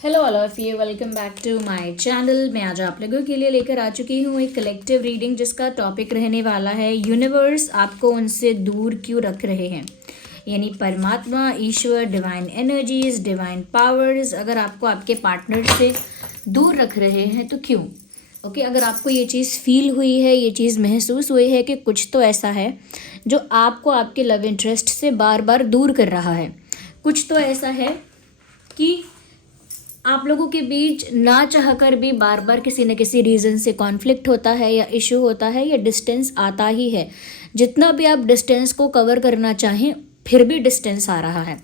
Hello all of you, welcome back to my channel. मैं आज आप लोगों के लिए लेकर आ चुकी हूँ एक कलेक्टिव रीडिंग जिसका टॉपिक रहने वाला है यूनिवर्स आपको उनसे दूर क्यों रख रहे हैं। यानी परमात्मा, ईश्वर, डिवाइन एनर्जीज, डिवाइन पावर्स अगर आपको आपके पार्टनर से दूर रख रहे हैं तो क्यों। ओके, अगर आपको ये चीज़ फील हुई है, ये चीज़ महसूस हुई है कि कुछ तो ऐसा है जो आपको आपके लव इंटरेस्ट से बार बार दूर कर रहा है, कुछ तो ऐसा है कि आप लोगों के बीच ना चाहकर भी बार बार किसी न किसी रीज़न से कॉन्फ्लिक्ट होता है या इशू होता है या डिस्टेंस आता ही है। जितना भी आप डिस्टेंस को कवर करना चाहें फिर भी डिस्टेंस आ रहा है।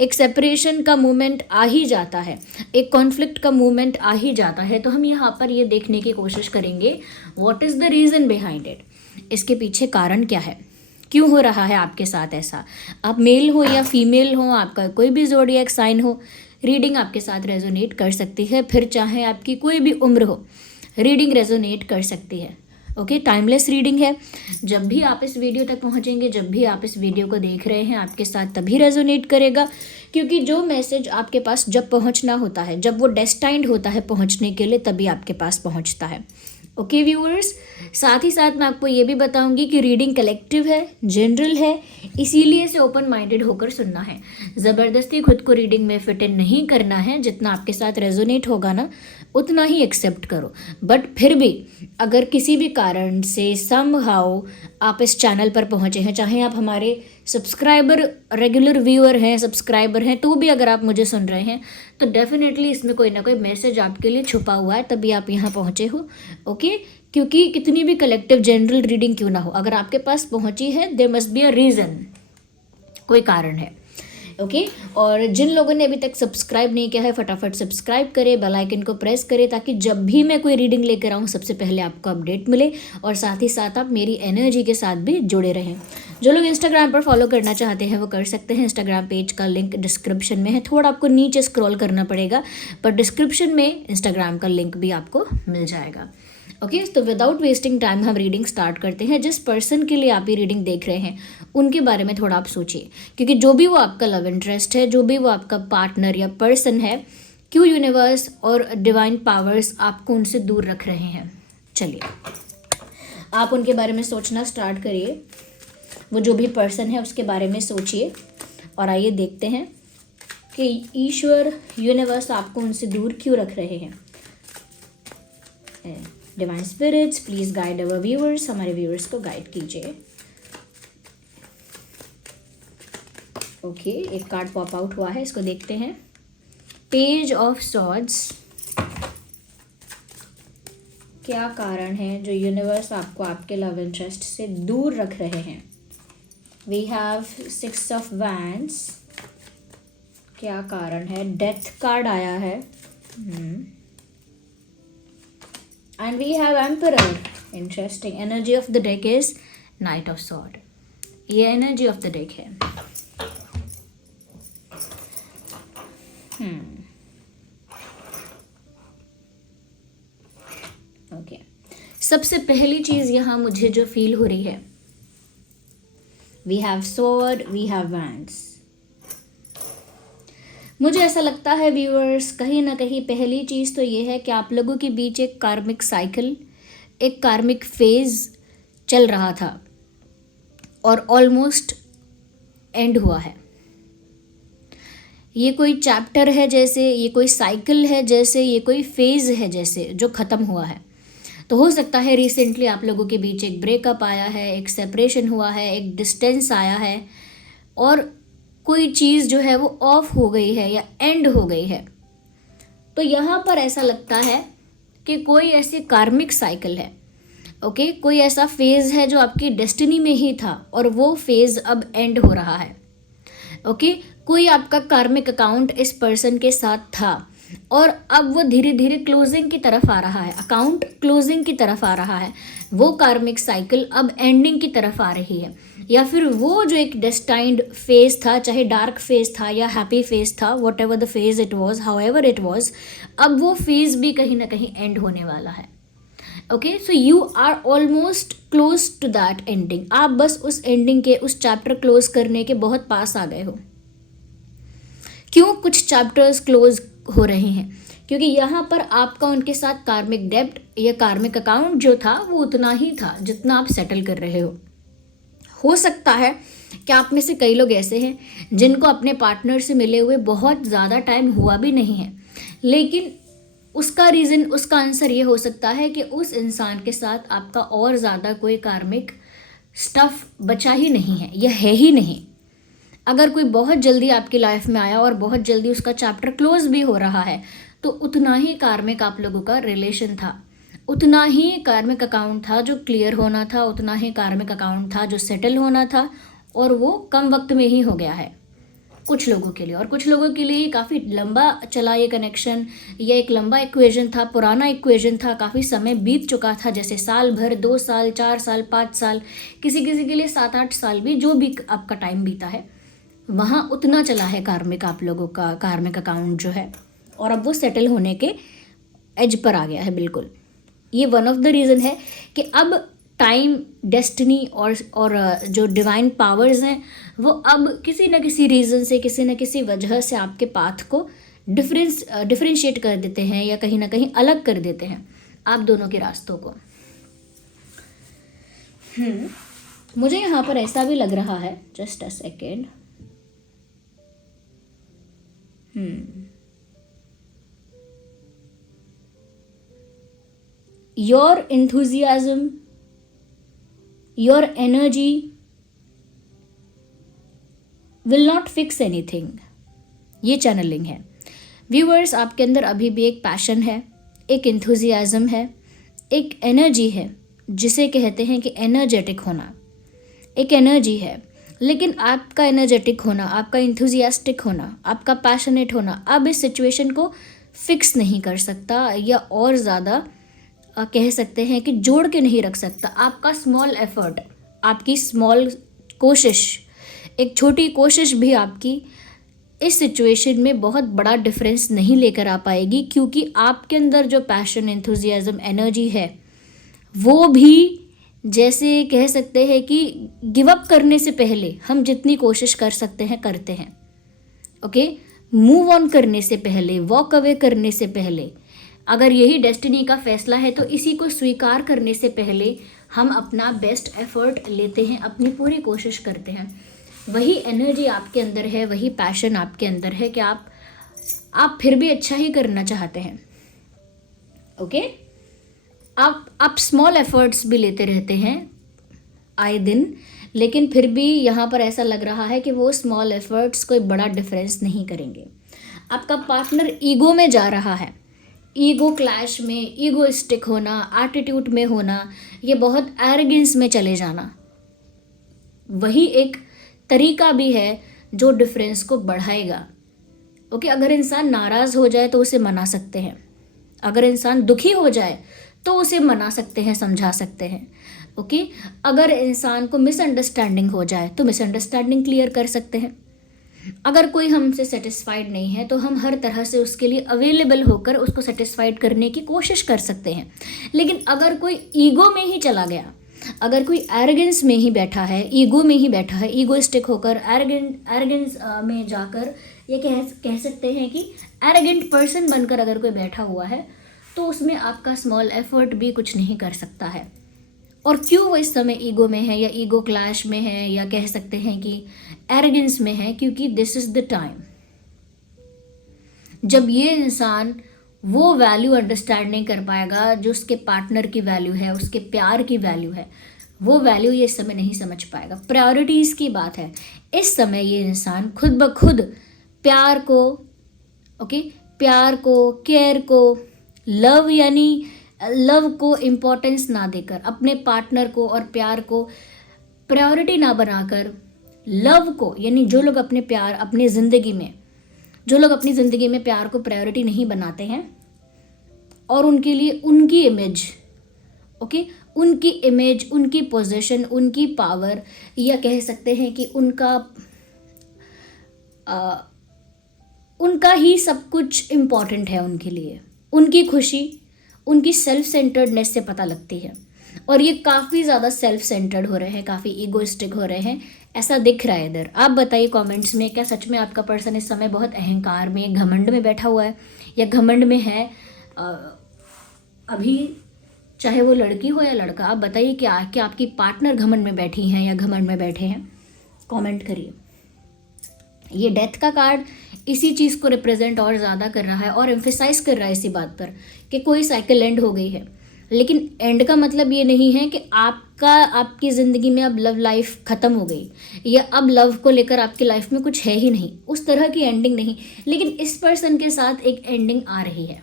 एक सेपरेशन का मूवमेंट आ ही जाता है, एक कॉन्फ्लिक्ट का मूवमेंट आ ही जाता है। तो हम यहाँ पर ये देखने की कोशिश करेंगे what is the reason behind it. इसके पीछे कारण क्या है, क्यों हो रहा है आपके साथ ऐसा। आप मेल हो या फीमेल हो, आपका कोई भी ज़ोडिएक साइन हो, रीडिंग आपके साथ रेजोनेट कर सकती है। फिर चाहे आपकी कोई भी उम्र हो, रीडिंग रेजोनेट कर सकती है। ओके, टाइमलेस रीडिंग है। जब भी आप इस वीडियो तक पहुंचेंगे, जब भी आप इस वीडियो को देख रहे हैं, आपके साथ तभी रेजोनेट करेगा, क्योंकि जो मैसेज आपके पास जब पहुंचना होता है, जब वो डेस्टाइंड होता है पहुंचने के लिए, तभी आपके पास पहुंचता है। ओके व्यूअर्स, साथ ही साथ मैं आपको ये भी बताऊंगी कि रीडिंग कलेक्टिव है, जनरल है, इसीलिए इसे ओपन माइंडेड होकर सुनना है। ज़बरदस्ती खुद को रीडिंग में फिट इन नहीं करना है। जितना आपके साथ रेजोनेट होगा ना, उतना ही एक्सेप्ट करो। बट फिर भी अगर किसी भी कारण से समहाउ आप इस चैनल पर पहुँचे हैं, चाहे आप हमारे सब्सक्राइबर, रेगुलर व्यूअर हैं, सब्सक्राइबर हैं, तो भी अगर आप मुझे सुन रहे हैं तो डेफिनेटली इसमें कोई ना कोई मैसेज आपके लिए छुपा हुआ है, तभी आप यहाँ पहुँचे हो। ओके, क्योंकि कितनी भी कलेक्टिव जनरल रीडिंग क्यों ना हो, अगर आपके पास पहुँची है there must be a reason, कोई कारण है। ओके, और जिन लोगों ने अभी तक सब्सक्राइब नहीं किया है, फटाफट सब्सक्राइब करें, बेल आइकन को प्रेस करें, ताकि जब भी मैं कोई रीडिंग लेकर आऊँ सबसे पहले आपको अपडेट मिले, और साथ ही साथ आप मेरी एनर्जी के साथ भी जुड़े रहें। जो लोग इंस्टाग्राम पर फॉलो करना चाहते हैं वो कर सकते हैं। इंस्टाग्राम पेज का लिंक डिस्क्रिप्शन में है, थोड़ा आपको नीचे स्क्रॉल करना पड़ेगा, पर डिस्क्रिप्शन में इंस्टाग्राम का लिंक भी आपको मिल जाएगा। ओके, तो विदाउट वेस्टिंग टाइम हम रीडिंग स्टार्ट करते हैं। जिस पर्सन के लिए आप ये रीडिंग देख रहे हैं उनके बारे में थोड़ा आप सोचिए, क्योंकि जो भी वो आपका लव इंटरेस्ट है, जो भी वो आपका पार्टनर या पर्सन है, क्यों यूनिवर्स और डिवाइन पावर्स आपको उनसे दूर रख रहे हैं। चलिए, आप उनके बारे में सोचना स्टार्ट करिए। वो जो भी पर्सन है उसके बारे में सोचिए, और आइए देखते हैं कि ईश्वर, यूनिवर्स आपको उनसे दूर क्यों रख रहे हैं। Divine spirits please guide our viewers, हमारे व्यूअर्स को गाइड कीजिए। ओके, एक कार्ड पॉप आउट हुआ है, इसको देखते हैं। पेज ऑफ सॉर्ड्स, क्या कारण है जो यूनिवर्स आपको आपके लव इंटरेस्ट से दूर रख रहे हैं। वी हैव 6 ऑफ वैंड्स, क्या कारण है। डेथ कार्ड आया है, and we have emperor. Interesting. Energy of the deck is knight of sword. ये एनर्जी ऑफ द डेक है। ओके, सबसे पहली चीज यहां मुझे जो फील हो रही है, we have sword, we have wands. मुझे ऐसा लगता है व्यूअर्स, कहीं ना कहीं पहली चीज़ तो ये है कि आप लोगों के बीच एक कार्मिक साइकिल, एक कार्मिक फेज चल रहा था और ऑलमोस्ट एंड हुआ है। ये कोई चैप्टर है जैसे, ये कोई साइकिल है जैसे, ये कोई फेज है जैसे, जो ख़त्म हुआ है। तो हो सकता है रिसेंटली आप लोगों के बीच एक ब्रेकअप आया है, एक सेपरेशन हुआ है, एक डिस्टेंस आया है, और कोई चीज़ जो है वो ऑफ हो गई है या एंड हो गई है। तो यहाँ पर ऐसा लगता है कि कोई ऐसी कार्मिक साइकिल है। ओके, कोई ऐसा फेज़ है जो आपकी डेस्टिनी में ही था और वो फेज़ अब एंड हो रहा है। ओके, कोई आपका कार्मिक अकाउंट इस पर्सन के साथ था और अब वो धीरे धीरे क्लोजिंग की तरफ आ रहा है, अकाउंट क्लोजिंग की तरफ आ रहा है। वो कार्मिक साइकिल अब एंडिंग की तरफ आ रही है, या फिर वो जो एक डेस्टाइंड फेज था, चाहे डार्क फेज था या हैप्पी फेज था, what ever the phase it was, how ever it was, अब वो फेज भी कहीं ना कहीं एंड होने वाला है। Okay, so you are almost close to that ending. आप बस उस एंडिंग के, उस चैप्टर क्लोज करने के बहुत पास आ गए हो। क्यों कुछ चैप्टर्स क्लोज हो रहे हैं, क्योंकि यहाँ पर आपका उनके साथ कार्मिक डेब्ट या कार्मिक अकाउंट जो था वो उतना ही था जितना आप सेटल कर रहे हो सकता है कि आप में से कई लोग ऐसे हैं जिनको अपने पार्टनर से मिले हुए बहुत ज़्यादा टाइम हुआ भी नहीं है, लेकिन उसका रीज़न, उसका आंसर ये हो सकता है कि उस इंसान के साथ आपका और ज़्यादा कोई कार्मिक स्टफ बचा ही नहीं है या है ही नहीं। अगर कोई बहुत जल्दी आपकी लाइफ में आया और बहुत जल्दी उसका चैप्टर क्लोज भी हो रहा है, तो उतना ही कार्मिक आप लोगों का रिलेशन था, उतना ही कार्मिक अकाउंट था जो क्लियर होना था, उतना ही कार्मिक अकाउंट था जो सेटल होना था, और वो कम वक्त में ही हो गया है कुछ लोगों के लिए। और कुछ लोगों के लिए काफ़ी लंबा चला ये कनेक्शन, या एक लंबा इक्वेशन था, पुराना इक्वेशन था, काफ़ी समय बीत चुका था, जैसे साल भर, 2 साल, 4 साल, 5 साल, किसी किसी के लिए 7-8 साल भी, जो भी आपका टाइम बीता है वहाँ उतना चला है कार्मिक, आप लोगों का कार्मिक अकाउंट जो है, और अब वो सेटल होने के एज पर आ गया है बिल्कुल। ये वन ऑफ द रीज़न है कि अब टाइम, डेस्टिनी और जो डिवाइन पावर्स हैं वो अब किसी न किसी रीज़न से, किसी न किसी वजह से आपके पाथ को डिफरेंशिएट कर देते हैं या कहीं ना कहीं अलग कर देते हैं आप दोनों के रास्तों को। मुझे यहाँ पर ऐसा भी लग रहा है, just a second, your enthusiasm, your energy will not fix anything। ये चैनलिंग है व्यूअर्स। आपके अंदर अभी भी एक पैशन है, एक इंथुजियाज़म है, एक एनर्जी है जिसे कहते हैं कि एनर्जेटिक होना, एक एनर्जी है। लेकिन आपका एनर्जेटिक होना, आपका इंथुजियास्टिक होना, आपका पैशनेट होना अब इस सिचुएशन को फिक्स नहीं कर सकता, या और ज़्यादा कह सकते हैं कि जोड़ के नहीं रख सकता। आपका स्मॉल एफर्ट, आपकी स्मॉल कोशिश, एक छोटी कोशिश भी आपकी इस सिचुएशन में बहुत बड़ा डिफरेंस नहीं लेकर आ पाएगी, क्योंकि आपके अंदर जो पैशन, एंथुजियाज्म, एनर्जी है वो भी, जैसे कह सकते हैं कि गिव अप करने से पहले हम जितनी कोशिश कर सकते हैं करते हैं, ओके, मूव ऑन करने से पहले, वॉक अवे करने से पहले, अगर यही डेस्टिनी का फैसला है तो इसी को स्वीकार करने से पहले हम अपना बेस्ट एफर्ट लेते हैं, अपनी पूरी कोशिश करते हैं। वही एनर्जी आपके अंदर है, वही पैशन आपके अंदर है कि आप फिर भी अच्छा ही करना चाहते हैं, ओके। आप स्मॉल एफर्ट्स भी लेते रहते हैं आए दिन, लेकिन फिर भी यहाँ पर ऐसा लग रहा है कि वो स्मॉल एफर्ट्स कोई बड़ा डिफरेंस नहीं करेंगे। आपका पार्टनर ईगो में जा रहा है, ईगो क्लैश में, ईगोइस्टिक होना, एटीट्यूड में होना, ये बहुत एरोगेंस में चले जाना, वही एक तरीका भी है जो डिफरेंस को बढ़ाएगा, ओके। अगर इंसान नाराज़ हो जाए तो उसे मना सकते हैं, अगर इंसान दुखी हो जाए तो उसे मना सकते हैं, समझा सकते हैं, ओके। अगर इंसान को मिसअंडरस्टैंडिंग हो जाए तो मिसअंडरस्टैंडिंग क्लियर कर सकते हैं। अगर कोई हमसे सेटिस्फाइड नहीं है तो हम हर तरह से उसके लिए अवेलेबल होकर उसको सेटिस्फाइड करने की कोशिश कर सकते हैं। लेकिन अगर कोई ईगो में ही चला गया, अगर कोई एरोगेंस में ही बैठा है, ईगो में ही बैठा है, ईगोइस्टिक होकर एरोगेंस में जाकर, ये कह सकते हैं कि एरोगेंट पर्सन बनकर अगर कोई बैठा हुआ है, तो उसमें आपका स्मॉल एफर्ट भी कुछ नहीं कर सकता है। और क्यों वो इस समय ईगो में है या ईगो क्लैश में है या कह सकते हैं कि एरोगेंस में है, क्योंकि दिस इज द टाइम जब ये इंसान वो वैल्यू अंडरस्टैंड नहीं कर पाएगा जो उसके पार्टनर की वैल्यू है, उसके प्यार की वैल्यू है, वो वैल्यू ये इस समय नहीं समझ पाएगा। प्रायोरिटीज़ की बात है, इस समय ये इंसान खुद ब खुद प्यार को, ओके, प्यार को, केयर को, लव यानी लव को इम्पोर्टेंस ना देकर, अपने पार्टनर को और प्यार को प्रायोरिटी ना बनाकर, लव को, यानी जो लोग अपने प्यार अपनी ज़िंदगी में, जो लोग अपनी ज़िंदगी में प्यार को प्रायोरिटी नहीं बनाते हैं और उनके लिए उनकी इमेज, ओके, उनकी इमेज, उनकी पोजीशन, उनकी पावर, या कह सकते हैं कि उनका ही सब कुछ इम्पॉर्टेंट है उनके लिए, उनकी खुशी उनकी सेल्फ सेंटर्डनेस से पता लगती है। और ये काफ़ी ज़्यादा सेल्फ सेंटर्ड हो रहे हैं, काफ़ी ईगोइस्टिक हो रहे हैं, ऐसा दिख रहा है इधर। आप बताइए कमेंट्स में, क्या सच में आपका पर्सन इस समय बहुत अहंकार में, घमंड में बैठा हुआ है या घमंड में है अभी, चाहे वो लड़की हो या लड़का? आप बताइए कि आपकी पार्टनर घमंड में बैठी हैं या घमंड में बैठे हैं, कमेंट करिए। ये डेथ का कार्ड इसी चीज़ को रिप्रेजेंट और ज़्यादा कर रहा है और एम्फेसाइज कर रहा है इसी बात पर कि कोई साइकिल एंड हो गई है। लेकिन एंड का मतलब ये नहीं है कि आपकी ज़िंदगी में अब लव लाइफ ख़त्म हो गई या अब लव को लेकर आपकी लाइफ में कुछ है ही नहीं, उस तरह की एंडिंग नहीं। लेकिन इस पर्सन के साथ एक एंडिंग आ रही है,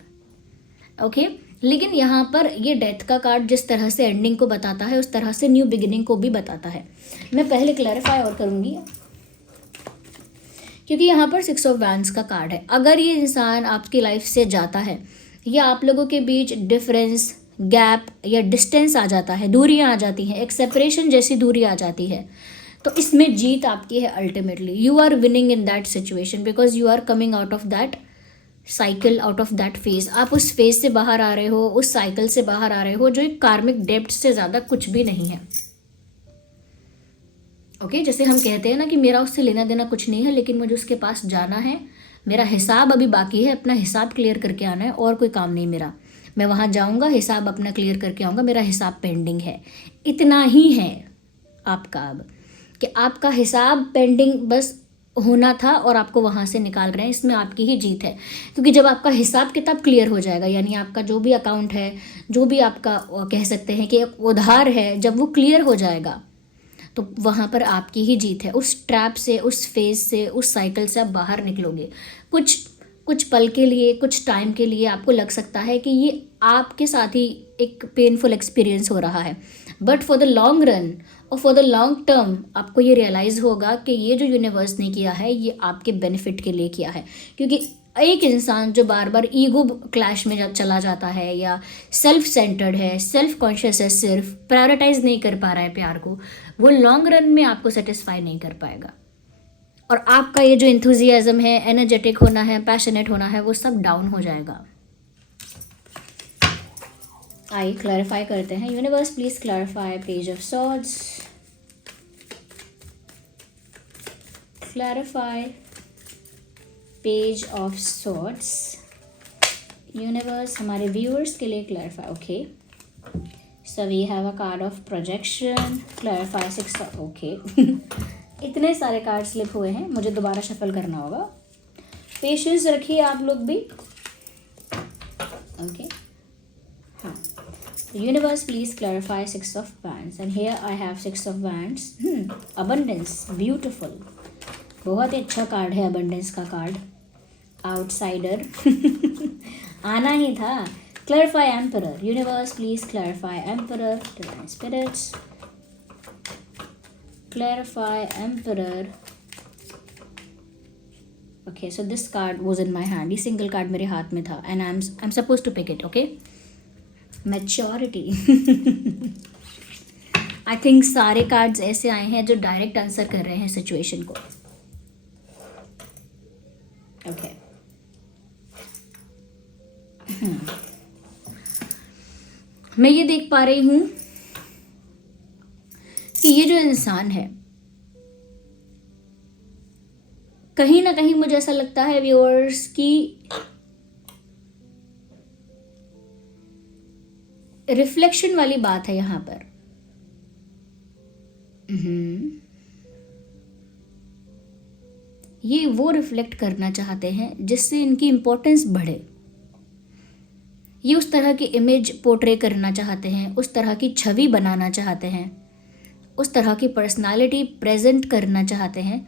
ओके। लेकिन यहाँ पर ये डेथ का कार्ड जिस तरह से एंडिंग को बताता है उस तरह से न्यू बिगिनिंग को भी बताता है। मैं पहले क्लैरिफाई और करूँगी क्योंकि यहाँ पर 6 ऑफ वैंड्स का कार्ड है। अगर ये इंसान आपकी लाइफ से जाता है या आप लोगों के बीच डिफरेंस, गैप या डिस्टेंस आ जाता है, दूरियाँ आ जाती हैं, एक सेपरेशन जैसी दूरी आ जाती है, तो इसमें जीत आपकी है ultimately. You are winning in that situation because you are coming out of that cycle, out of that phase. आप उस फेज से बाहर आ रहे हो, उस साइकिल से बाहर आ रहे हो जो एक कार्मिक डेप्थ से ज़्यादा कुछ भी नहीं है, ओके। जैसे हम कहते हैं ना कि मेरा उससे लेना देना कुछ नहीं है लेकिन मुझे उसके पास जाना है, मेरा हिसाब अभी बाकी है, अपना हिसाब क्लियर करके आना है और कोई काम नहीं मेरा। मैं वहाँ जाऊँगा, हिसाब अपना क्लियर करके आऊँगा, मेरा हिसाब पेंडिंग है। इतना ही है आपका अब कि आपका हिसाब पेंडिंग बस होना था और आपको वहाँ से निकाल रहे हैं, इसमें आपकी ही जीत है। क्योंकि जब आपका हिसाब किताब क्लियर हो जाएगा, यानी आपका जो भी अकाउंट है, जो भी आपका कह सकते हैं कि एक उधार है, जब वो क्लियर हो जाएगा तो वहाँ पर आपकी ही जीत है। उस ट्रैप से, उस फेज से, उस साइकिल से आप बाहर निकलोगे। कुछ पल के लिए, कुछ टाइम के लिए आपको लग सकता है कि ये आपके साथ ही एक पेनफुल एक्सपीरियंस हो रहा है, but for the long run और फॉर द लॉन्ग टर्म आपको ये रियलाइज़ होगा कि ये जो यूनिवर्स ने किया है ये आपके बेनिफिट के लिए किया है। क्योंकि एक इंसान जो बार बार ईगो क्लैश में चला जाता है या सेल्फ सेंटर्ड है, सेल्फ कॉन्शियस है, सिर्फ प्रायोरिटाइज नहीं कर पा रहा है प्यार को, वो लॉन्ग रन में आपको सेटिस्फाई नहीं कर पाएगा। और आपका ये जो इंथुजियाज्म है, एनर्जेटिक होना है, पैशनेट होना है, वो सब डाउन हो जाएगा। आइए क्लैरिफाई करते हैं। Universe please clarify page of swords, clarify page of swords. Universe हमारे व्यूअर्स के लिए clarify, okay. So we have a card of projection, clarify 6, okay. इतने सारे कार्ड स्लिप हुए हैं, मुझे दोबारा शफल करना होगा। पेशेंस रखिए आप लोग भी, ओके। हाँ, universe please clarify 6 of wands and here I have 6 of wands. Abundance, beautiful, बहुत ही अच्छा कार्ड है अबंडेंस का कार्ड। आउटसाइडर आना ही था। Clarify emperor, universe please clarify emperor, divine spirits clarify emperor. Okay, so this card was in my hand, ये single card मेरे हाथ में था and I'm supposed to pick it, okay. Maturity I think सारे cards ऐसे आए हैं जो डायरेक्ट आंसर कर रहे हैं सिचुएशन को, okay. मैं ये देख पा रही हूँ कि ये जो इंसान है, कहीं ना कहीं मुझे ऐसा लगता है व्यूअर्स की रिफ्लेक्शन वाली बात है यहाँ पर। ये वो रिफ्लेक्ट करना चाहते हैं जिससे इनकी इंपॉर्टेंस बढ़े। ये उस तरह की इमेज पोर्ट्रे करना चाहते हैं, उस तरह की छवि बनाना चाहते हैं, उस तरह की पर्सनालिटी प्रेजेंट करना चाहते हैं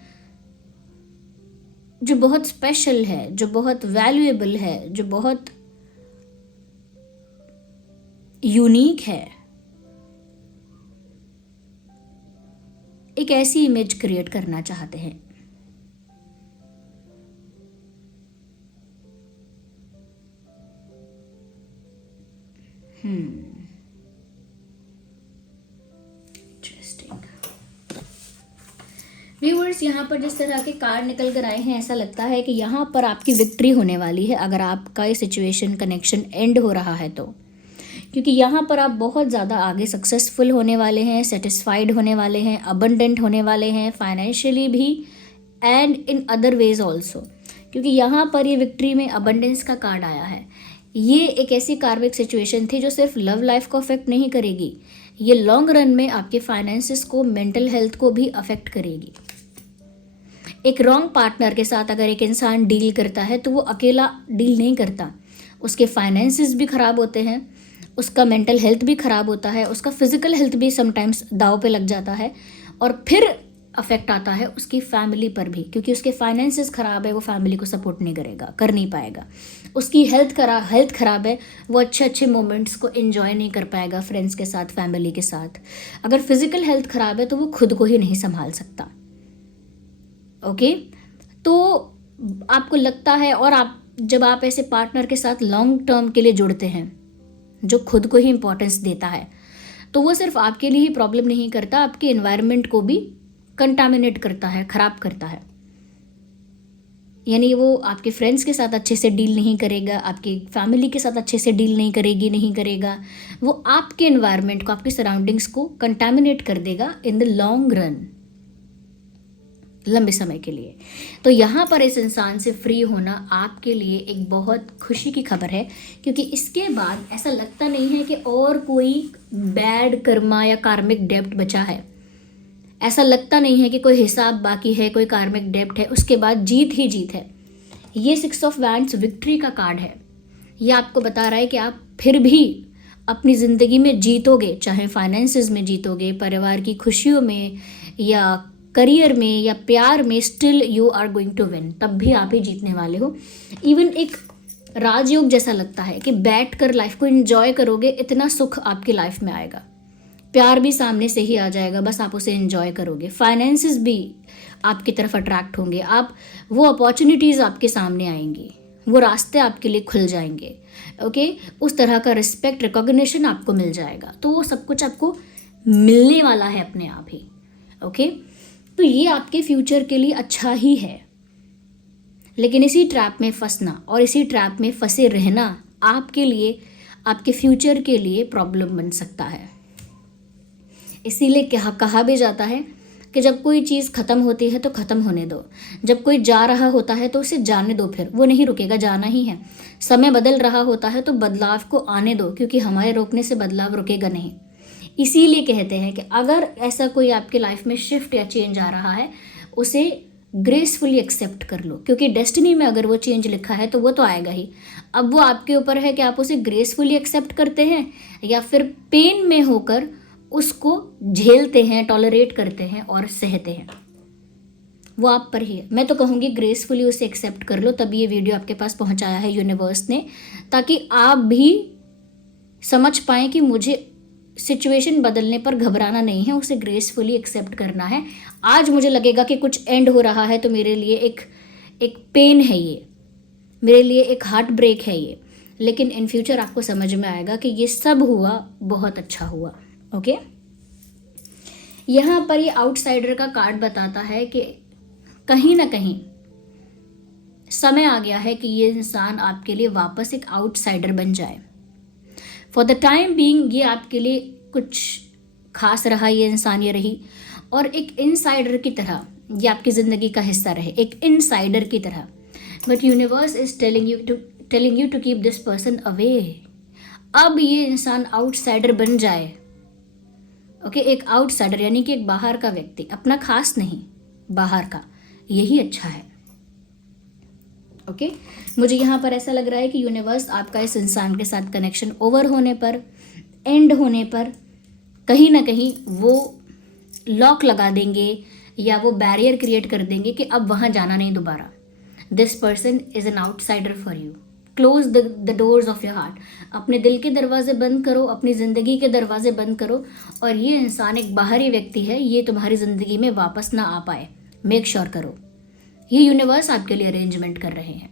जो बहुत स्पेशल है, जो बहुत वैल्यूएबल है, जो बहुत यूनिक है। एक ऐसी इमेज क्रिएट करना चाहते हैं। व्यूअर्स, यहाँ पर जिस तरह के कार्ड निकल कर आए हैं, ऐसा लगता है कि यहाँ पर आपकी विक्ट्री होने वाली है अगर आपका ये सिचुएशन कनेक्शन एंड हो रहा है तो। क्योंकि यहाँ पर आप बहुत ज़्यादा आगे सक्सेसफुल होने वाले हैं, सेटिस्फाइड होने वाले हैं, अबंडेंट होने वाले हैं फाइनेंशियली भी and in other ways also. क्योंकि यहाँ पर ये विक्ट्री में अबंडेंस का कार्ड आया है। ये एक ऐसी कार्मिक सिचुएशन थी जो सिर्फ लव लाइफ को अफेक्ट नहीं करेगी, ये लॉन्ग रन में आपके फाइनेंसेस को, मेंटल हेल्थ को भी अफेक्ट करेगी। एक रॉन्ग पार्टनर के साथ अगर एक इंसान डील करता है तो वो अकेला डील नहीं करता, उसके फाइनेंसेस भी ख़राब होते हैं, उसका मेंटल हेल्थ भी ख़राब होता है, उसका फिजिकल हेल्थ भी समटाइम्स दाव पे लग जाता है, और फिर अफेक्ट आता है उसकी फैमिली पर भी, क्योंकि उसके फाइनेंसेस ख़राब है, वो फैमिली को सपोर्ट नहीं करेगा, कर नहीं पाएगा। उसकी हेल्थ ख़राब है, वो अच्छे अच्छे मोमेंट्स को एंजॉय नहीं कर पाएगा फ्रेंड्स के साथ, फैमिली के साथ। अगर फिजिकल हेल्थ ख़राब है तो वो खुद को ही नहीं संभाल सकता। ओके, तो आपको लगता है, और आप जब आप ऐसे पार्टनर के साथ लॉन्ग टर्म के लिए जुड़ते हैं जो खुद को ही इंपॉर्टेंस देता है, तो वो सिर्फ आपके लिए ही प्रॉब्लम नहीं करता, आपके एनवायरनमेंट को भी कंटामिनेट करता है, ख़राब करता है। यानी वो आपके फ्रेंड्स के साथ अच्छे से डील नहीं करेगा, आपकी फैमिली के साथ अच्छे से डील नहीं करेगा। वो आपके एनवायरनमेंट को, आपकी सराउंडिंग्स को कंटामिनेट कर देगा इन द लॉन्ग रन, लंबे समय के लिए। तो यहाँ पर इस इंसान से फ्री होना आपके लिए एक बहुत खुशी की खबर है, क्योंकि इसके बाद ऐसा लगता नहीं है कि और कोई बैड कर्मा या कार्मिक डेब्ट बचा है। ऐसा लगता नहीं है कि कोई हिसाब बाकी है, कोई कार्मिक डेब्ट है। उसके बाद जीत ही जीत है। ये 6 ऑफ वैंड्स विक्ट्री का कार्ड है। ये आपको बता रहा है कि आप फिर भी अपनी ज़िंदगी में जीतोगे, चाहे फाइनेंसेस में जीतोगे, परिवार की खुशियों में, या करियर में, या प्यार में, still you are going to win. तब भी आप ही जीतने वाले हो। इवन एक राजयोग जैसा लगता है कि बैठ कर लाइफ को एंजॉय करोगे, इतना सुख आपकी लाइफ में आएगा। प्यार भी सामने से ही आ जाएगा, बस आप उसे एंजॉय करोगे। फाइनेंसेस भी आपकी तरफ अट्रैक्ट होंगे, आप वो अपॉर्चुनिटीज़ आपके सामने आएंगी, वो रास्ते आपके लिए खुल जाएंगे। ओके, उस तरह का रिस्पेक्ट, रिकॉग्निशन आपको मिल जाएगा। तो वो सब कुछ आपको मिलने वाला है अपने आप ही। ओके, तो ये आपके फ्यूचर के लिए अच्छा ही है। लेकिन इसी ट्रैप में फंसना और इसी ट्रैप में फंसे रहना आपके लिए, आपके फ्यूचर के लिए प्रॉब्लम बन सकता है। इसीलिए कहा भी जाता है कि जब कोई चीज़ ख़त्म होती है तो ख़त्म होने दो, जब कोई जा रहा होता है तो उसे जाने दो, फिर वो नहीं रुकेगा, जाना ही है। समय बदल रहा होता है तो बदलाव को आने दो, क्योंकि हमारे रोकने से बदलाव रुकेगा नहीं। इसीलिए कहते हैं कि अगर ऐसा कोई आपके लाइफ में शिफ्ट या चेंज आ रहा है, उसे ग्रेसफुली एक्सेप्ट कर लो, क्योंकि डेस्टिनी में अगर वो चेंज लिखा है तो वो तो आएगा ही। अब वो आपके ऊपर है कि आप उसे ग्रेसफुली एक्सेप्ट करते हैं या फिर पेन में होकर उसको झेलते हैं, टॉलरेट करते हैं और सहते हैं। वो आप पर ही है। मैं तो कहूँगी ग्रेसफुली उसे एक्सेप्ट कर लो, तभी ये वीडियो आपके पास पहुँचाया है यूनिवर्स ने, ताकि आप भी समझ पाएँ कि मुझे सिचुएशन बदलने पर घबराना नहीं है, उसे ग्रेसफुली एक्सेप्ट करना है। आज मुझे लगेगा कि कुछ एंड हो रहा है तो मेरे लिए एक पेन है, ये मेरे लिए एक हार्ट ब्रेक है ये, लेकिन इन फ्यूचर आपको समझ में आएगा कि ये सब हुआ बहुत अच्छा हुआ। ओके, यहाँ पर ये आउटसाइडर का कार्ड बताता है कि कहीं ना कहीं समय आ गया है कि ये इंसान आपके लिए वापस एक आउटसाइडर बन जाए। फॉर द टाइम बीइंग ये आपके लिए कुछ खास रहा, ये इंसान ये रही, और एक इनसाइडर की तरह ये आपकी ज़िंदगी का हिस्सा रहे, एक इनसाइडर की तरह। But universe is telling you to keep this person away. अब ये इंसान आउटसाइडर बन जाए। ओके, एक आउटसाइडर यानी कि एक बाहर का व्यक्ति, अपना खास नहीं, बाहर का, यही अच्छा है। ओके, मुझे यहाँ पर ऐसा लग रहा है कि यूनिवर्स आपका इस इंसान के साथ कनेक्शन ओवर होने पर, एंड होने पर, कहीं ना कहीं वो लॉक लगा देंगे या वो बैरियर क्रिएट कर देंगे कि अब वहाँ जाना नहीं दोबारा। This person is an outsider for you. Close the doors of your heart. अपने दिल के दरवाजे बंद करो, अपनी ज़िंदगी के दरवाजे बंद करो, और ये इंसान एक बाहरी व्यक्ति है, ये तुम्हारी ज़िंदगी में वापस ना आ पाए, मेक श्योर करो। ये यूनिवर्स आपके लिए अरेंजमेंट कर रहे हैं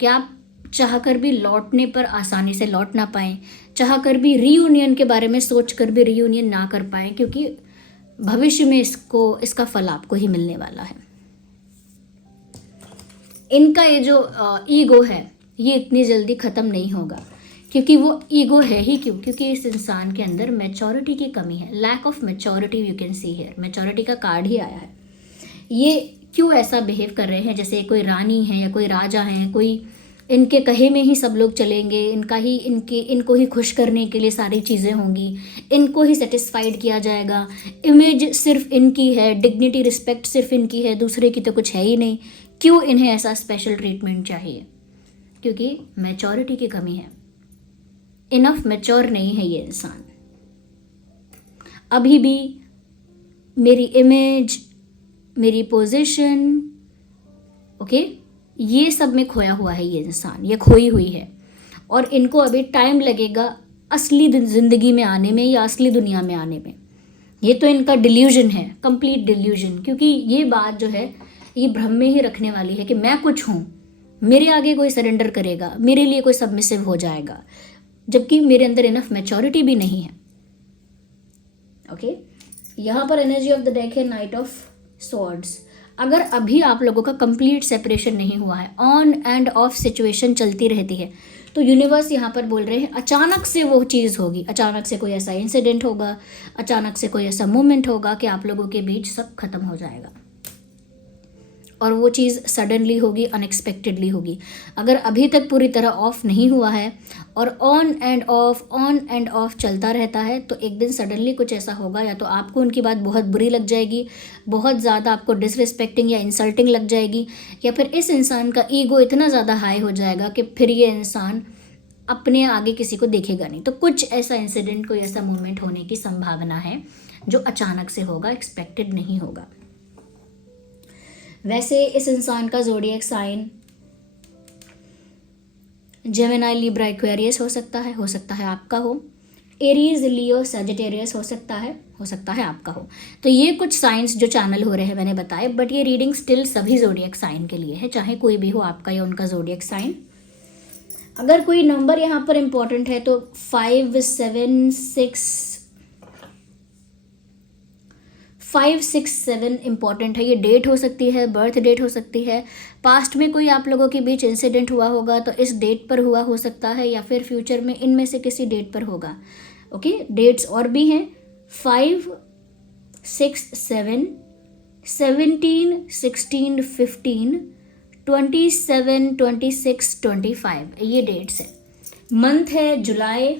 कि आप चाहकर भी लौटने पर आसानी से लौट ना पाएँ, चाहकर भी रीयूनियन के बारे में सोचकर भी रीयूनियन ना कर पाएँ, क्योंकि भविष्य में इसका फल आपको ही मिलने वाला है। इनका ये जो ईगो है ये इतनी जल्दी ख़त्म नहीं होगा, क्योंकि वो ईगो है ही क्यों, क्योंकि इस इंसान के अंदर मैच्योरिटी की कमी है, lack of maturity you can see here, maturity का कार्ड ही आया है। ये क्यों ऐसा बिहेव कर रहे हैं जैसे कोई रानी है या कोई राजा है, कोई इनके कहे में ही सब लोग चलेंगे, इनको ही खुश करने के लिए सारी चीज़ें होंगी, इनको ही सेटिस्फाइड किया जाएगा, इमेज सिर्फ इनकी है, डिग्निटी रिस्पेक्ट सिर्फ इनकी है, दूसरे की तो कुछ है ही नहीं। क्यों इन्हें ऐसा स्पेशल ट्रीटमेंट चाहिए? क्योंकि मैच्योरिटी की कमी है, इनफ मैच्योर नहीं है ये इंसान। अभी भी मेरी इमेज, मेरी पोजीशन, ओके, ये सब में खोया हुआ है ये इंसान, ये खोई हुई है, और इनको अभी टाइम लगेगा असली ज़िंदगी में आने में या असली दुनिया में आने में। ये तो इनका डिल्यूजन है, कंप्लीट डिल्यूजन, क्योंकि ये बात जो है ये भ्रम में ही रखने वाली है कि मैं कुछ हूँ, मेरे आगे कोई सरेंडर करेगा, मेरे लिए कोई सबमिसिव हो जाएगा, जबकि मेरे अंदर इनफ मैच्योरिटी भी नहीं है। ओके, यहाँ पर एनर्जी ऑफ द डेक है नाइट ऑफ स्वॉर्ड्स। अगर अभी आप लोगों का कंप्लीट सेपरेशन नहीं हुआ है, ऑन एंड ऑफ सिचुएशन चलती रहती है, तो यूनिवर्स यहाँ पर बोल रहे हैं अचानक से वो चीज़ होगी, अचानक से कोई ऐसा इंसिडेंट होगा, अचानक से कोई ऐसा मोमेंट होगा कि आप लोगों के बीच सब खत्म हो जाएगा, और वो चीज़ सडनली होगी, अनएक्सपेक्टेडली होगी। अगर अभी तक पूरी तरह ऑफ नहीं हुआ है और ऑन एंड ऑफ चलता रहता है, तो एक दिन सडनली कुछ ऐसा होगा, या तो आपको उनकी बात बहुत बुरी लग जाएगी, बहुत ज़्यादा आपको डिसरिस्पेक्टिंग या इंसल्टिंग लग जाएगी, या फिर इस इंसान का ईगो इतना ज़्यादा हाई हो जाएगा कि फिर ये इंसान अपने आगे किसी को देखेगा नहीं। तो कुछ ऐसा इंसिडेंट, कोई ऐसा मोमेंट होने की संभावना है जो अचानक से होगा, एक्सपेक्टेड नहीं होगा। वैसे इस इंसान का zodiac sign Gemini, Libra, Aquarius हो सकता है आपका हो, एरीज, लियो, सजिटेरियस हो सकता है आपका हो। तो ये कुछ साइंस जो चैनल हो रहे हैं मैंने बताए, बट ये रीडिंग स्टिल सभी ज़ोडिएक साइन के लिए है, चाहे कोई भी हो आपका या उनका ज़ोडिएक साइन। अगर कोई नंबर यहाँ पर इम्पॉर्टेंट है तो 567 इम्पॉर्टेंट है। ये डेट हो सकती है, बर्थ डेट हो सकती है, पास्ट में कोई आप लोगों के बीच इंसिडेंट हुआ होगा तो इस डेट पर हुआ हो सकता है, या फिर फ्यूचर में इनमें से किसी डेट पर होगा। ओके, डेट्स और भी हैं 5, 6, 7, 17, 16, 15, 27, 26, 25, ये डेट्स है। मंथ है जुलाई,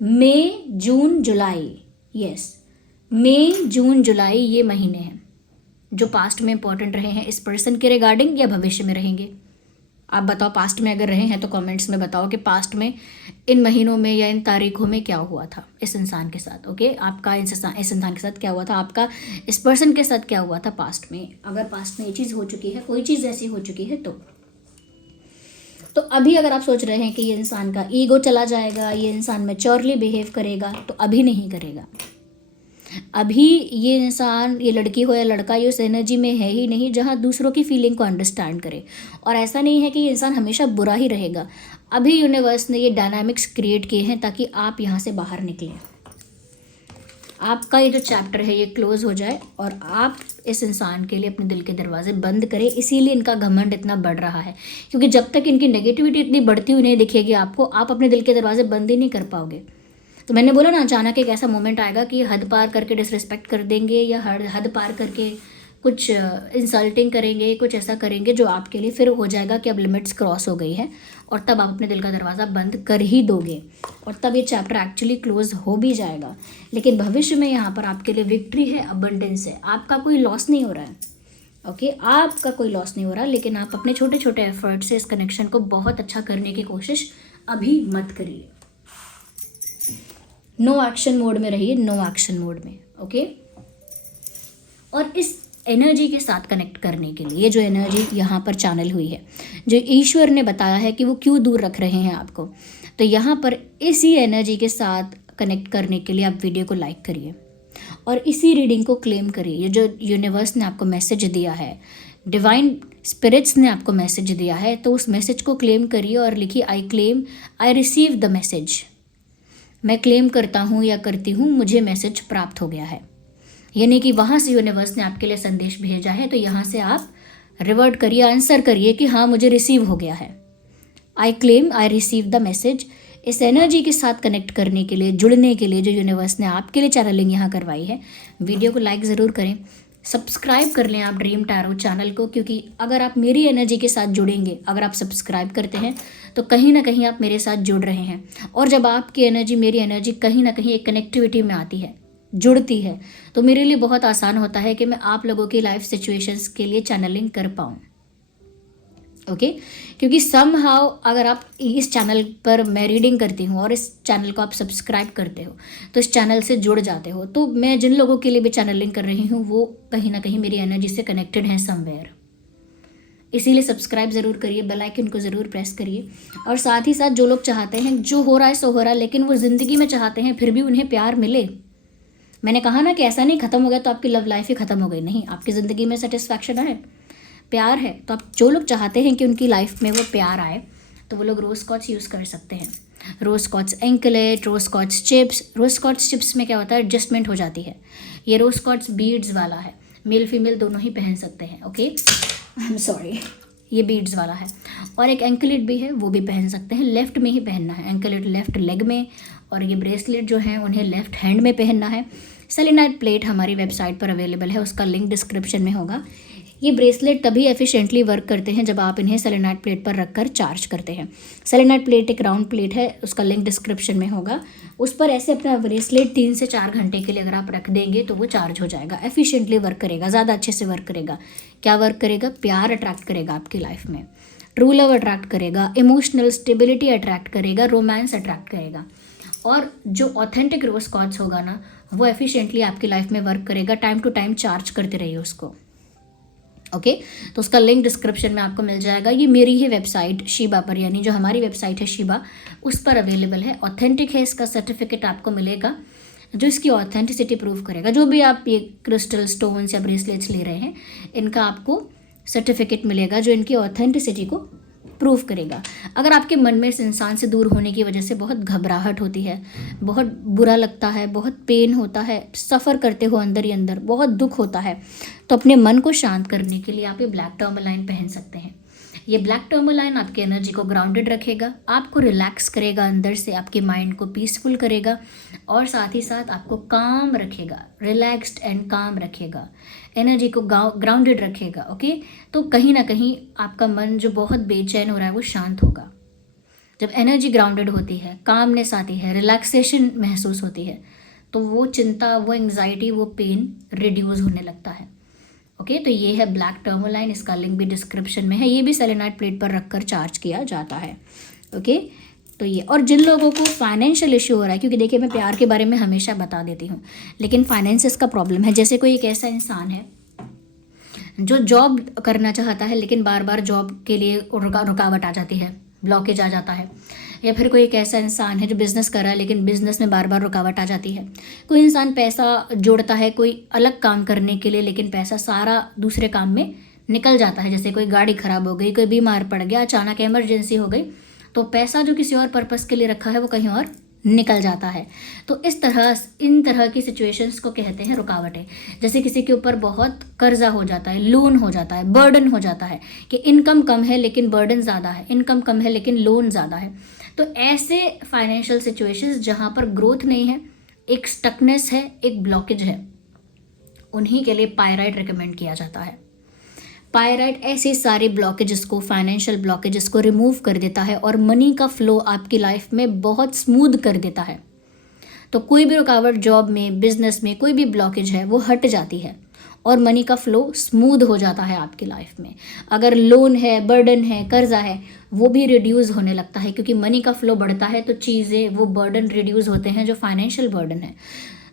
मई, जून, जुलाई, यस, मई, जून, जुलाई ये महीने हैं जो पास्ट में इंपॉर्टेंट रहे हैं इस पर्सन के रिगार्डिंग, या भविष्य में रहेंगे। आप बताओ, पास्ट में अगर रहे हैं तो कमेंट्स में बताओ कि पास्ट में इन महीनों में या इन तारीखों में क्या हुआ था इस इंसान के साथ। ओके, आपका इस इंसान के साथ क्या हुआ था, आपका इस पर्सन के साथ क्या हुआ था पास्ट में। अगर पास्ट में ये चीज़ हो चुकी है, कोई चीज़ ऐसी हो चुकी है, तो अभी अगर आप सोच रहे हैं कि ये इंसान का ईगो चला जाएगा, ये इंसान मैच्योरली बिहेव करेगा, तो अभी नहीं करेगा। अभी ये इंसान, ये लड़की हो या लड़का, ये उस एनर्जी में है ही नहीं जहाँ दूसरों की फीलिंग को अंडरस्टैंड करे। और ऐसा नहीं है कि ये इंसान हमेशा बुरा ही रहेगा। अभी यूनिवर्स ने ये डायनामिक्स क्रिएट किए हैं ताकि आप यहाँ से बाहर निकलें, आपका ये जो चैप्टर है ये क्लोज हो जाए और आप इस इंसान के लिए अपने दिल के दरवाजे बंद करें। इसीलिए इनका घमंड इतना बढ़ रहा है, क्योंकि जब तक इनकी नेगेटिविटी इतनी बढ़ती हुई नहीं दिखेगी आपको, आप अपने दिल के दरवाजे बंद ही नहीं कर पाओगे। तो मैंने बोला ना, अचानक एक ऐसा मोमेंट आएगा कि हद पार करके डिसरिस्पेक्ट कर देंगे, या हद पार करके कुछ इंसल्टिंग करेंगे, कुछ ऐसा करेंगे जो आपके लिए फिर हो जाएगा कि अब लिमिट्स क्रॉस हो गई है, और तब आप अपने दिल का दरवाज़ा बंद कर ही दोगे, और तब ये चैप्टर एक्चुअली क्लोज हो भी जाएगा। लेकिन भविष्य में यहाँ पर आपके लिए विक्ट्री है, अबंडेंस है, आपका कोई लॉस नहीं हो रहा है। ओके, आपका कोई लॉस नहीं हो रहा, लेकिन आप अपने छोटे छोटे एफर्ट से इस कनेक्शन को बहुत अच्छा करने की कोशिश अभी मत करिए। नो एक्शन मोड में रहिए, नो एक्शन मोड में। ओके, और इस एनर्जी के साथ कनेक्ट करने के लिए, जो एनर्जी यहाँ पर चैनल हुई है, जो ईश्वर ने बताया है कि वो क्यों दूर रख रहे हैं आपको, तो यहाँ पर इसी एनर्जी के साथ कनेक्ट करने के लिए आप वीडियो को लाइक करिए और इसी रीडिंग को क्लेम करिए। ये जो यूनिवर्स ने आपको मैसेज दिया है, डिवाइन स्पिरिट्स ने आपको मैसेज दिया है, तो उस मैसेज को क्लेम करिए और लिखिए, I claim, I receive the message. मैं क्लेम करता हूँ या करती हूँ, मुझे मैसेज प्राप्त हो गया है। यानी कि वहाँ से यूनिवर्स ने आपके लिए संदेश भेजा है, तो यहाँ से आप रिवर्ट करिए, आंसर करिए कि हाँ मुझे रिसीव हो गया है। I claim I receive the message. इस एनर्जी के साथ कनेक्ट करने के लिए, जुड़ने के लिए जो यूनिवर्स ने आपके लिए चैनलिंग यहाँ करवाई है, वीडियो को लाइक ज़रूर करें, सब्सक्राइब कर लें आप ड्रीम टैरो चैनल को, क्योंकि अगर आप मेरी एनर्जी के साथ जुड़ेंगे, अगर आप सब्सक्राइब करते हैं तो कहीं ना कहीं आप मेरे साथ जुड़ रहे हैं। और जब आपकी एनर्जी मेरी एनर्जी कहीं ना कहीं एक कनेक्टिविटी में आती है, जुड़ती है, तो मेरे लिए बहुत आसान होता है कि मैं आप लोगों की लाइफ सिचुएशंस के लिए चैनलिंग कर पाऊँ। ओके क्योंकि समहाउ अगर आप इस चैनल पर मैं रीडिंग करती हूँ और इस चैनल को आप सब्सक्राइब करते हो तो इस चैनल से जुड़ जाते हो, तो मैं जिन लोगों के लिए भी चैनलिंग कर रही हूँ वो कहीं ना कहीं मेरी एनर्जी से कनेक्टेड हैं समवेयर। इसीलिए सब्सक्राइब ज़रूर करिए, बेल आइकन को ज़रूर प्रेस करिए। और साथ ही साथ जो लोग चाहते हैं जो हो रहा है सो हो रहा है, लेकिन वो ज़िंदगी में चाहते हैं फिर भी उन्हें प्यार मिले। मैंने कहा ना कि ऐसा नहीं ख़त्म हो गया तो आपकी लव लाइफ ही ख़त्म हो गई, नहीं, आपकी ज़िंदगी में सेटिस्फैक्शन है, प्यार है, तो आप जो लोग चाहते हैं कि उनकी लाइफ में वो प्यार आए तो वो लोग रोज़ स्कॉच यूज़ कर सकते हैं। रोज़ स्कॉच एंकलेट, रोज़ स्कॉच चिप्स। रोज़ स्कॉच चिप्स में क्या होता है, एडजस्टमेंट हो जाती है। ये रोज़ स्कॉच बीड्स वाला है, मेल फीमेल दोनों ही पहन सकते हैं। ओके आई एम सॉरी, ये बीड्स वाला है। और एक एंकलेट भी है, वो भी पहन सकते हैं, लेफ़्ट में ही पहनना है एंकलेट, लेफ़्ट लेग में। और ये ब्रेसलेट जो है उन्हें लेफ़्ट हैंड में पहनना है। सेलेनाइट प्लेट हमारी वेबसाइट पर अवेलेबल है, उसका लिंक डिस्क्रिप्शन में होगा। ये ब्रेसलेट तभी एफिशिएंटली वर्क करते हैं जब आप इन्हें सेलेनाइट प्लेट पर रखकर चार्ज करते हैं। सेलेनाइट प्लेट एक राउंड प्लेट है, उसका लिंक डिस्क्रिप्शन में होगा। उस पर ऐसे अपना ब्रेसलेट 3 से 4 घंटे के लिए अगर आप रख देंगे तो वो चार्ज हो जाएगा, एफिशिएंटली वर्क करेगा, ज़्यादा अच्छे से वर्क करेगा। क्या वर्क करेगा, प्यार अट्रैक्ट करेगा आपकी लाइफ में, ट्रू लव अट्रैक्ट करेगा, इमोशनल स्टेबिलिटी अट्रैक्ट करेगा, रोमांस अट्रैक्ट करेगा। और जो ऑथेंटिक रोज स्कॉच होगा ना, वो एफिशिएंटली आपकी लाइफ में वर्क करेगा। टाइम टू टाइम चार्ज करते रहिए उसको। ओके तो उसका लिंक डिस्क्रिप्शन में आपको मिल जाएगा। ये मेरी ही वेबसाइट शीबा पर, यानी जो हमारी वेबसाइट है शीबा, उस पर अवेलेबल है। ऑथेंटिक है, इसका सर्टिफिकेट आपको मिलेगा जो इसकी ऑथेंटिसिटी प्रूव करेगा। जो भी आप ये क्रिस्टल स्टोन्स या ब्रेसलेट्स ले रहे हैं, इनका आपको सर्टिफिकेट मिलेगा जो इनकी ऑथेंटिसिटी को प्रूव करेगा। अगर आपके मन में इस इंसान से दूर होने की वजह से बहुत घबराहट होती है, बहुत बुरा लगता है, बहुत पेन होता है, सफ़र करते हो अंदर ही अंदर, बहुत दुख होता है, तो अपने मन को शांत करने के लिए आप ये ब्लैक टर्मलाइन पहन सकते हैं। ये ब्लैक टर्मलाइन आपकी एनर्जी को ग्राउंडेड रखेगा, आपको रिलैक्स करेगा अंदर से, आपके माइंड को पीसफुल करेगा और साथ ही साथ आपको काम रखेगा, रिलैक्स्ड एंड काम रखेगा, एनर्जी को ग्राउंडेड रखेगा। ओके तो कहीं ना कहीं आपका मन जो बहुत बेचैन हो रहा है वो शांत होगा। जब एनर्जी ग्राउंडेड होती है, कामनेस आती है, रिलैक्सेशन महसूस होती है, तो वो चिंता, वो एंग्जाइटी, वो पेन रिड्यूस होने लगता है। ओके तो ये है ब्लैक टर्मोलाइन, इसका लिंक भी डिस्क्रिप्शन में है। ये भी सेलेनाइट प्लेट पर रखकर चार्ज किया जाता है। ओके तो ये, और जिन लोगों को फाइनेंशियल इश्यू हो रहा है, क्योंकि देखिए मैं प्यार के बारे में हमेशा बता देती हूँ, लेकिन फाइनेंसिस का प्रॉब्लम है। जैसे कोई एक ऐसा इंसान है जो जॉब करना चाहता है लेकिन बार बार जॉब के लिए रुकावट आ जाती है, ब्लॉकेज आ जाता है। या फिर कोई एक ऐसा इंसान है जो बिज़नेस कर रहा है लेकिन बिज़नेस में बार बार रुकावट आ जाती है। कोई इंसान पैसा जोड़ता है कोई अलग काम करने के लिए, लेकिन पैसा सारा दूसरे काम में निकल जाता है। जैसे कोई गाड़ी ख़राब हो गई, कोई बीमार पड़ गया, अचानक इमरजेंसी हो गई, तो पैसा जो किसी और पर्पस के लिए रखा है वो कहीं और निकल जाता है। तो इन तरह की सिचुएशंस को कहते हैं रुकावटें। जैसे किसी के ऊपर बहुत कर्जा हो जाता है, लोन हो जाता है, बर्डन हो जाता है कि इनकम कम है लेकिन बर्डन ज़्यादा है, इनकम कम है लेकिन लोन ज़्यादा है। तो ऐसे फाइनेंशियल सिचुएशंस जहाँ पर ग्रोथ नहीं है, एक स्टकनेस है, एक ब्लॉकेज है, उन्हीं के लिए पायराइट रिकमेंड किया जाता है। पायराइट ऐसे सारे ब्लॉकेजेस को, फाइनेंशियल ब्लॉकेजेस को रिमूव कर देता है और मनी का फ्लो आपकी लाइफ में बहुत स्मूथ कर देता है। तो कोई भी रुकावट जॉब में, बिजनेस में, कोई भी ब्लॉकेज है वो हट जाती है और मनी का फ्लो स्मूथ हो जाता है आपकी लाइफ में। अगर लोन है, बर्डन है, कर्जा है, वो भी रिड्यूस होने लगता है, क्योंकि मनी का फ्लो बढ़ता है तो चीज़ें, वो बर्डन रिड्यूस होते हैं जो फाइनेंशियल बर्डन है।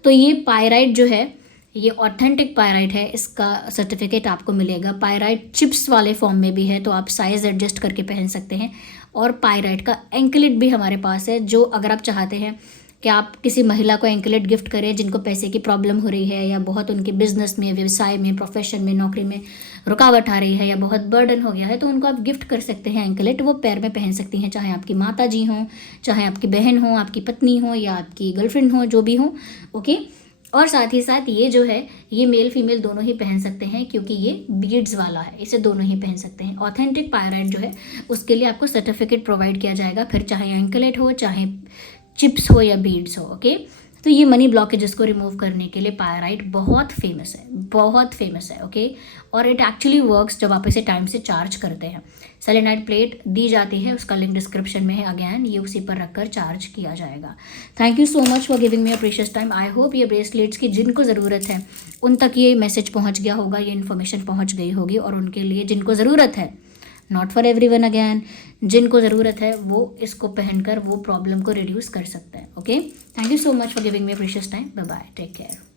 तो ये पायराइट जो है, ये ऑथेंटिक पायराइट है, इसका सर्टिफिकेट आपको मिलेगा। पायराइट चिप्स वाले फॉर्म में भी है, तो आप साइज़ एडजस्ट करके पहन सकते हैं। और पायराइट का एंकलेट भी हमारे पास है, जो अगर आप चाहते हैं कि आप किसी महिला को एंकलेट गिफ्ट करें जिनको पैसे की प्रॉब्लम हो रही है, या बहुत उनके बिजनेस में, व्यवसाय में, प्रोफेशन में, नौकरी में रुकावट आ रही है, या बहुत बर्डन हो गया है, तो उनको आप गिफ्ट कर सकते हैं एंकलेट। वो पैर में पहन सकती हैं, चाहे आपकी माता जी हों, चाहे आपकी बहन हो, आपकी पत्नी हो, या आपकी गर्लफ्रेंड हो, जो भी हो। ओके और साथ ही साथ ये जो है ये मेल फीमेल दोनों ही पहन सकते हैं, क्योंकि ये बीड्स वाला है, इसे दोनों ही पहन सकते हैं। ऑथेंटिक पायराइट जो है उसके लिए आपको सर्टिफिकेट प्रोवाइड किया जाएगा, फिर चाहे एंकलेट हो, चाहे चिप्स हो या बीड्स हो। ओके, तो ये मनी ब्लॉकेजेस को रिमूव करने के लिए पायराइट बहुत फेमस है, बहुत फेमस है। ओके, और इट एक्चुअली वर्क्स जब आप इसे टाइम से चार्ज करते हैं। सेलेनाइट प्लेट दी जाती है, उसका लिंक डिस्क्रिप्शन में है, अगेन ये उसी पर रखकर चार्ज किया जाएगा। Thank you so much for giving me a precious time. I hope ये ब्रेसलेट्स की जिनको ज़रूरत है उन तक ये मैसेज पहुंच गया होगा, ये इन्फॉर्मेशन पहुंच गई होगी, और उनके लिए जिनको ज़रूरत है, नॉट फॉर एवरीवन अगैन, जिनको ज़रूरत है वो इसको पहनकर वो प्रॉब्लम को रिड्यूस कर सकता है। Okay, thank you so much for giving me precious time. Bye bye, take care.